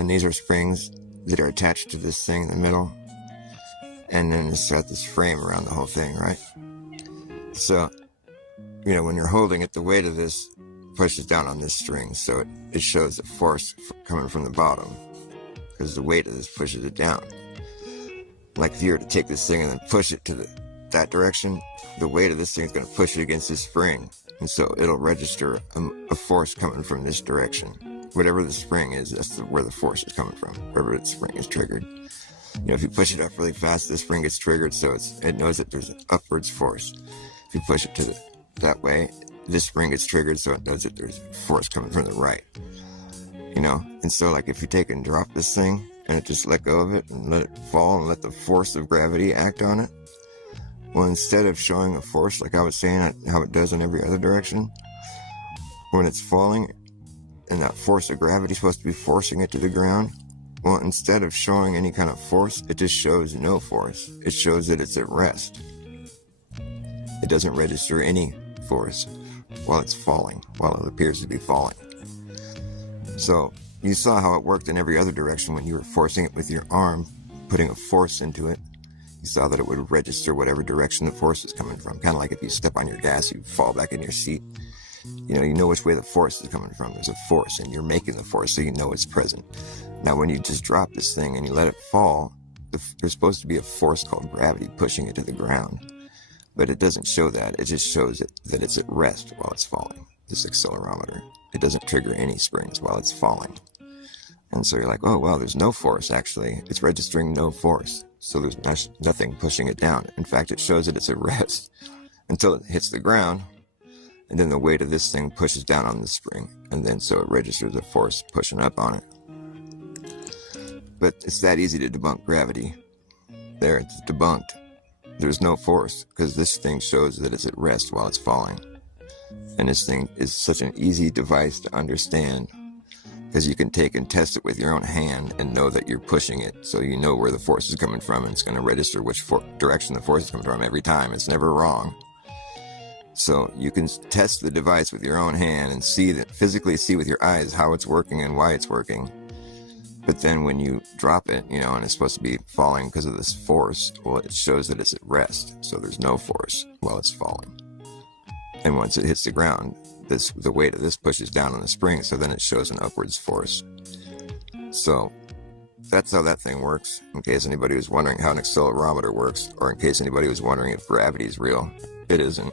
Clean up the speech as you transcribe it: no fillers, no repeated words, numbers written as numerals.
and these are springs that are attached to this thing in the middle, and then it's got this frame around the whole thing, right? So, you know, when you're holding it, the weight of this pushes down on this string, so it shows the force coming from the bottom, because the weight of this pushes it down. Like if you were to take this thing and then push it to that direction, the weight of this thing is going to push it against this spring, and so it'll register a force coming from this direction. Whatever the spring is, that's where the force is coming from, wherever the spring is triggered. You know, if you push it up really fast, the spring gets triggered, so it knows that there's an upwards force. If you push it to that way, this spring gets triggered, so it knows that there's force coming from the right. You know, and so like if you take and drop this thing and just let go of it and let it fall and let the force of gravity act on it, well, instead of showing a force like I was saying how it does in every other direction, when it's falling and that force of gravity is supposed to be forcing it to the ground, well, instead of showing any kind of force, it just shows no force. It shows that it's at rest. It doesn't register any force while it's falling, while it appears to be falling. So you saw how it worked in every other direction when you were forcing it with your arm, putting a force into it. You saw that it would register whatever direction the force is coming from. Kind of like if you step on your gas, you fall back in your seat. You know which way the force is coming from. There's a force, and you're making the force, so you know it's present. Now, when you just drop this thing and you let it fall, there's supposed to be a force called gravity pushing it to the ground. But it doesn't show that. It just shows that it's at rest while it's falling, this accelerometer. It doesn't trigger any springs while it's falling. And so you're like, oh, well, there's no force, actually. It's registering no force. So there's nothing pushing it down. In fact, it shows that it's at rest until it hits the ground. And then the weight of this thing pushes down on the spring. And then so it registers a force pushing up on it. But it's that easy to debunk gravity. There, it's debunked. There's no force, because this thing shows that it's at rest while it's falling. And this thing is such an easy device to understand, because you can take and test it with your own hand and know that you're pushing it, so you know where the force is coming from, and it's going to register which direction the force is coming from every time. It's never wrong. So you can test the device with your own hand and physically see with your eyes how it's working and why it's working. But then when you drop it, and it's supposed to be falling because of this force, well, it shows that it's at rest, so there's no force while it's falling. And once it hits the ground, the weight of this pushes down on the spring, so then it shows an upwards force. So that's how that thing works, in case anybody was wondering how an accelerometer works, or in case anybody was wondering if gravity is real. It isn't.